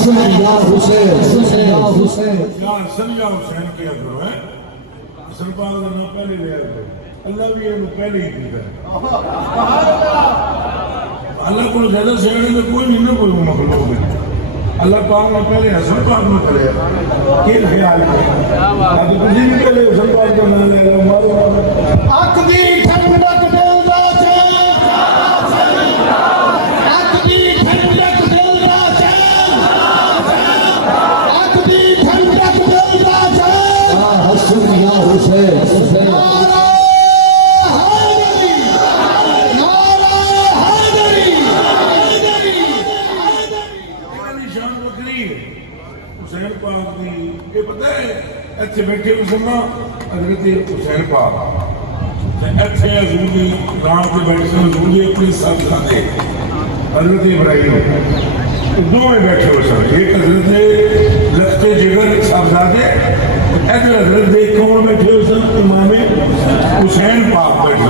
حسن یا حسین، حسن یا حسین، یا حسن یا حسین کیا کرو ہے حسن پاک کا نام پہلے لے آئے اللہ بھی یہ پہلے ہی دیتا ہے اللہ کو زیادہ سیانے میں کوئی نہیں نہ کوئی مخلوق ہے اللہ پاک نے پہلے حسن پاک میں کرے کیا خیال ہے اب کسی بھی پہلے حسن پاک کا نام لے رہا مارو اک دی ٹھنڈک دل دا چین اک دی ٹھنڈک دل دا چین اک دی ٹھنڈک دل دا چین یا حسن یا حسین، حسین نعرہ حیدری نعرہ حیدری حیدری نشان بکری حسین پاک دی یہ پتہ ہے ایتھے بیٹھے مسلمان حضرت حسین پاک ایتھے حضور دی رام کے بیٹھے حضور دی اپنی ساتھ کھاتے حضرت ابراہیم دو میں بیٹھے ہو سکتے ایک حضرت لختے جگر صاحبزادے ادھر حضرت کون بیٹھے ہو سکتے امام حسین پاک بیٹھے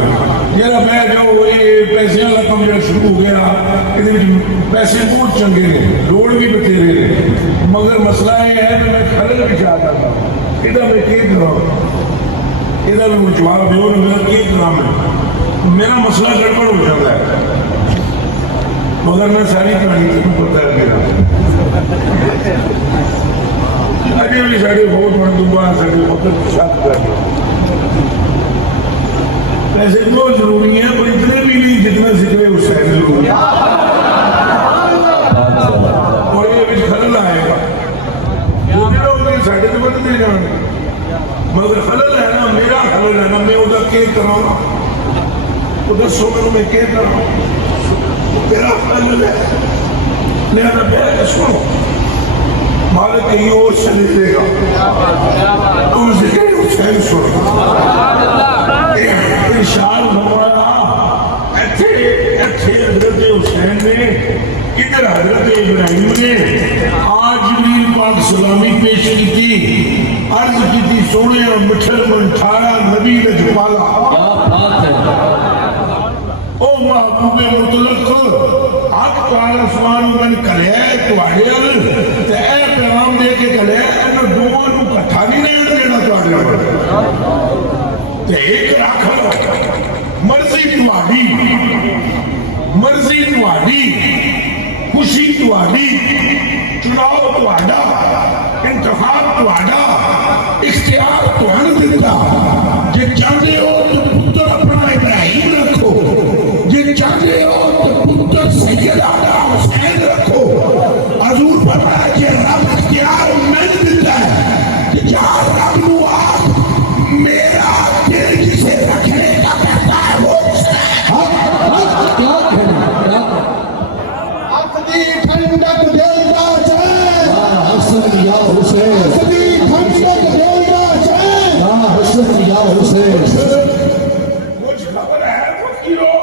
جرا میں جو یہ پیسے والا کم جب شروع ہو گیا پیسے بہت چنگے نے روڑ بھی بتھیرے نے مگر مسئلہ یہ ہے کہ میں خلل بھی چاہتا تھا ادھر میں کیک رہا ادھر میں جواب دیو میرا کیک نام ہے میرا مسئلہ گڑبڑ ہو جاتا ہے مگر میں ساری کہانی تم پتہ ہے میرا ابھی بھی ساڑھے بہت مندوبہ ساڑھے وقت شاک کر پیسے بہت ضروری ہیں پر اتنے بھی نہیں جتنا ذکر حسین ضروری ہے اور یہ بھی خلل آئے گا جو میرا ہوگا ساڑھے تو بڑھ دے جانے مگر خلل ہے نا میرا خلل ہے نا میں ادھا کیک کراؤں ادھا سومن میں کیک کراؤں میرا خلل ہے لہذا بیعت سنو مالک کہیں اور سے نہیں دے گا تم ذکر حسین سنو ارشاد فرمایا ایتھے حضرت حسین نے ادھر حضرت ابراہیم نے آج جبریل پاک سلامی پیش کی تھی عرض کی تھی سونے اور مٹھر من ٹھارا نبی لجپالا او محبوب مطلق حق تعالی سبحانہ من کرے تو آڑے تے اے پیغام دے کے کرے انہوں دوہاں نو کٹھا نہیں نہیں دینا تو آڑے تے ایک راکھو مرضی تواڈی خوشی تواڈی چناؤ تواڈا انتخاب تواڈا اختیار تواڈا دتا جے چاہتے ہو تو پتر اپنا ابراہیم رکھو جے چاہتے ہو تو پتر سید آدھا حسین رکھو حضور فرمایا کہ رب اختیار میں نے دیتا ہے کہ جہاں رب نو آپ میرا دل جسے رکھنے کا کہتا ہے وہ کیا کہنا اک دی ٹھنڈک دل دا چین یا حسن یا حسین، اک دی ٹھنڈک دل دا چین یا حسن یا حسین، کچھ خبر ہے فقیروں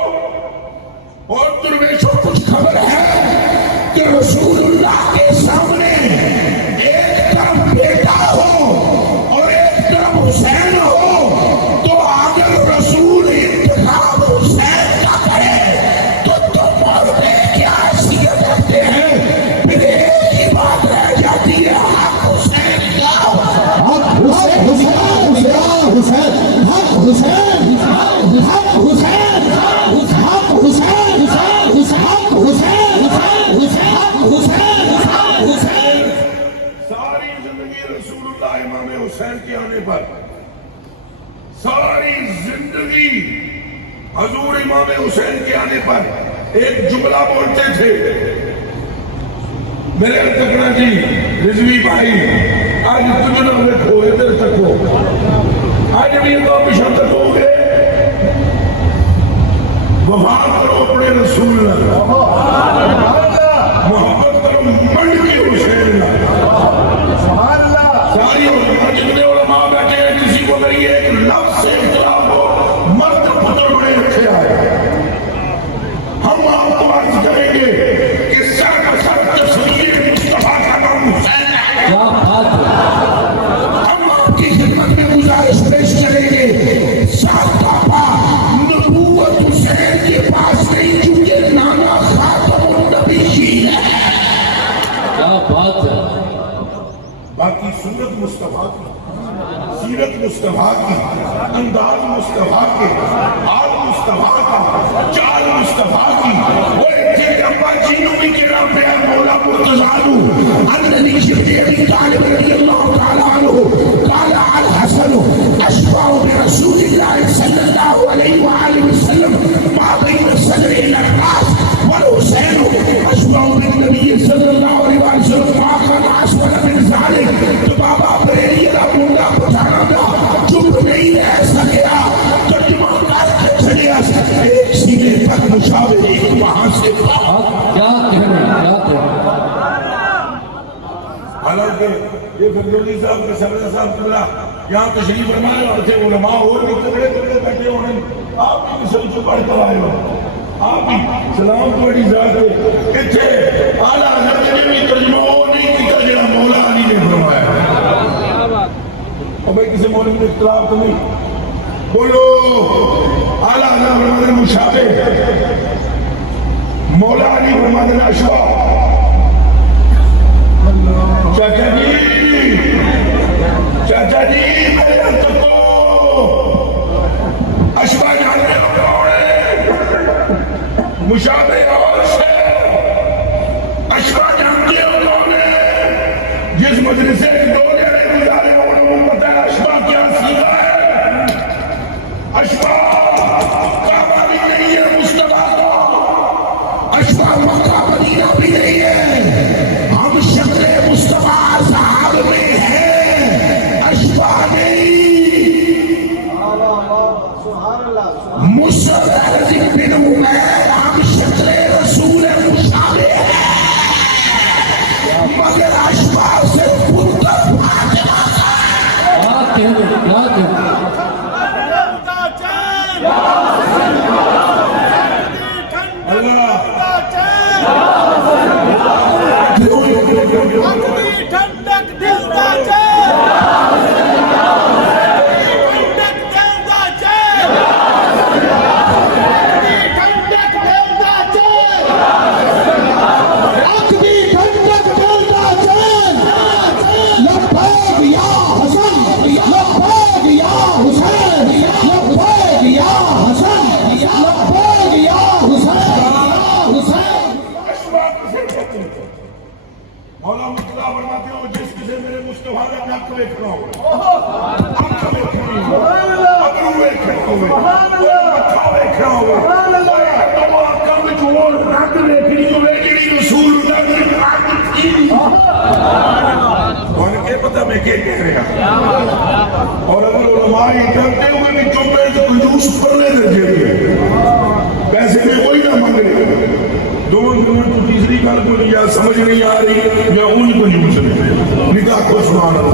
اور درویشوں کچھ خبر ہے کہ رسول اللہ کے سامنے ایک طرف بیٹا ہو اور ایک طرف حسین ہو تو اگر رسول انتخاب حسین کا کرے تو تم اور میں کیا حیثیت رکھتے ہیں پھر ایک ہی بات رہ جاتی ہے حق حسین کا حق حسین یا حسین، حق حسین، حق حسین، حق حسین، حق حسین، حق حسین۔ ساری زندگی رسول اللہ امام حسین کے آنے پر ساری زندگی حضور امام حسین کے آنے پر ایک جملہ بولتے تھے میرے تکڑا جی رضوی بھائی آج تجھے نہ رکھو ادھر تکو آج بھی تو پیچھے تکو گے وفا کرو اپنے رسول اللہ محبت کرو منڈ کے حسین اللہ ساری علماء جتنے علماء بیٹھے ہیں کسی کو اگر یہ ایک لفظ سے اختلاف ہو مرد پتر بڑے رکھے آئے ہم آپ کو عرض کریں گے کہ سر کا سر تصویر مصطفیٰ کا نام حسین ہے کیا بات ہے، ہم آپ کی خدمت میں گزارش پیش کریں گے ساتھ پاپا نبوت حسین کے پاس نہیں چونکہ نانا خاتم النبیین ہے سنت مصطفیٰ کی، سیرت مصطفیٰ کی، انداز مصطفیٰ کے، حال مصطفیٰ کا، چال مصطفیٰ کی. وہ ایک ابا جینو بھی کہنا پیا مولا مرتضیٰ الذي شبه ابي طالب رضي الله تعالى عنه قال الحسن اشبع برسول الله صلى الله عليه واله وسلم ما بين الصدر الى الراس والحسين اشبع بالنبي صلى الله عليه وسلم ما كان اسفل من ذلك. تو بابا بریلی کا منڈا پٹھانا تھا، چپ نہیں رہ سکیا، ترجمہ کر کے چلیا ایک سینے تک مشابہ ایک وہاں سے کیا کہنے کیا کہنے. حالانکہ یہ فرجولی صاحب کے سرد صاحب قبلہ یہاں تشریف فرمانے والے تھے، علماء اور بھی تگڑے تگڑے بیٹھے ہوئے ہیں. آپ کی مثل جو پڑھ کر آئے ہو، آپ کی سلام تو بڑی ذات ہے. اتھے اعلیٰ حضرت نے بھی ترجمہ وہ نہیں کیا جو مولا علی نے فرمایا. اور بھائی کسی مولوی میں اختلاف تو نہیں. بولو اعلیٰ حضرت فرمانے مشابہ، مولا علی فرمانے اشباہ. چاچا جی میرے انت کو اشباہ جانے مشابہ اور شیر. اشباہ جانتے ہو کون ہے؟ جس مجلسے کے دو جڑے گزارے انہوں نے پتہ ہے اشباہ کیا سیکھا ہے. اشباہ کعبہ بھی نہیں ہے مصطفیٰ کو، اشباہ مکہ مدینہ بھی نہیں ہے. ہم شکل مصطفیٰ صاحب میں ہیں، اشباہ نہیں. مصطفیٰ بن عمیر ہم شکل رسول مشابہ ہیں، مگر اشباہ سے پتر فاطمہ کیا کہنے کیا کہنے. ٹھنڈک دل دا مولا مصطفیٰ فرماتے ہو جس کسی میرے مصطفیٰ کا نک ویکھنا ہوئے، آنکھ ویکھنی ہوئے، ابرو ویکھنا ہوئے، متھا ویکھنا ہوئے، تو آنکھاں وچ وہ رنگ ویکھنی ہوئے جڑی رسول دا رنگ تھی. اور کیا پتہ میں کیا کہہ رہا. اور اگر علماء ڈرتے ہوئے بھی چپ ہے تو کنجوس پرلے درجے کے پیسے میں کوئی نہ مانگ رہے. دونوں تو تیسری گل کو یا سمجھ نہیں آ رہی یا ان کو نہیں مسلم نکاح کو سبحان اللہ،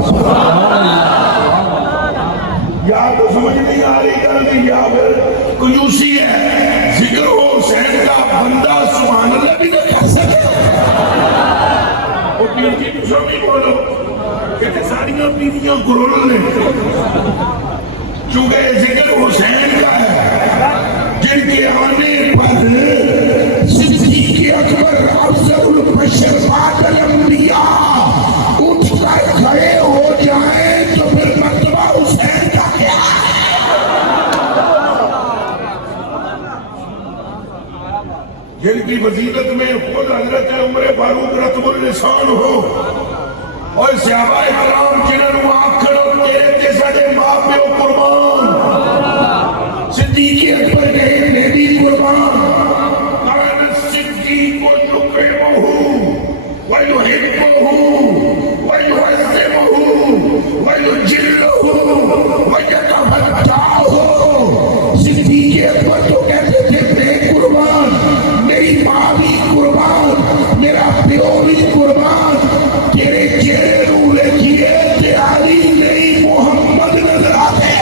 یا تو سمجھ نہیں آ رہی گل یا پھر کنجوسی ہے. ذکر ہو حسین کا بندہ سبحان اللہ بھی نہ کر سکے. اور تیسری دوسروں بھی بولو کہ ساریاں بیویاں گرول نے چونکہ ذکر حسین کا ہے جن کے آنے پر صدیق اکبر افضل البشر بعد الانبیاء اٹھ کر کھڑے ہو جائیں تو پھر مرتبہ حسین کا کیا جن کی وزیرت میں خود حضرت عمر فاروق رتب اللسان ہو اور صحابہ کرام جنہوں آکھڑوں تیرے تے ساڈے ماں پیو قربان، صدیق اکبر کہے میں بھی قربان. کان الصدیق یکرمہ ویحبہ ویعظمہ ویجلہ ویتفتاہ. صدیق اکبر تو کہتے تھے میں قربان، میری ماں بھی قربان، میرا پیو بھی قربان. تیرے چہرے رولے کیے تیاری نہیں محمد نظر آتے.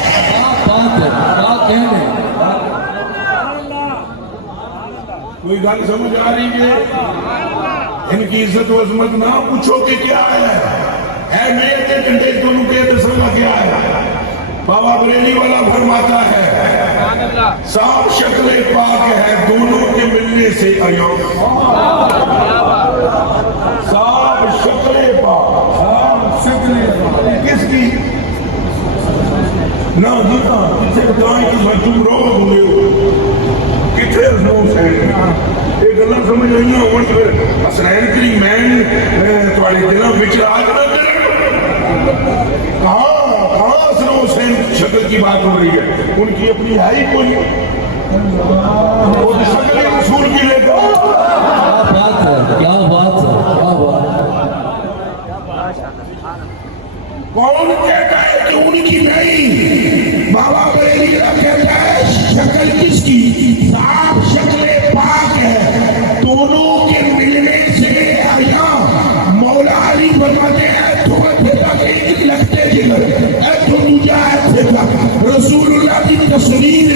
کوئی گل سمجھ آ رہی ہے؟ ان کی عزت و عظمت نہ پوچھو کہ کیا ہے میرے تے کنڈے تمہیں کہ دسنا کیا ہے. بابا بریلی والا فرماتا ہے صاف شکل پاک ہے دونوں کے ملنے سے ایوب. صاف شکل پاک، صاف شکل کس کی نہ جی کتنے بتائیں کہ میں تم رو ہوں کتنے حسین یہ گلا سمجھ رہی ہوں ہوں پھر حسین کی مین تھوڑے دلوں میں راج نہ کرے کہاں حسن حسین شکل کی بات ہو رہی ہے ان کی اپنی ہے ہی کوئی وہ شکل رسول کی لے کر کیا بات ہے کیا بات ہے کون کہتا ہے کہ ان کی نہیں بابا بریلی کہتا ہے شکل کس کی صاف شکل پاک ہے دونوں کے ملنے سے آیا مولا علی فرماتے ہیں تھوڑے تک ایک لگتے جگر اے تو مجھے تک رسول اللہ کی تصویر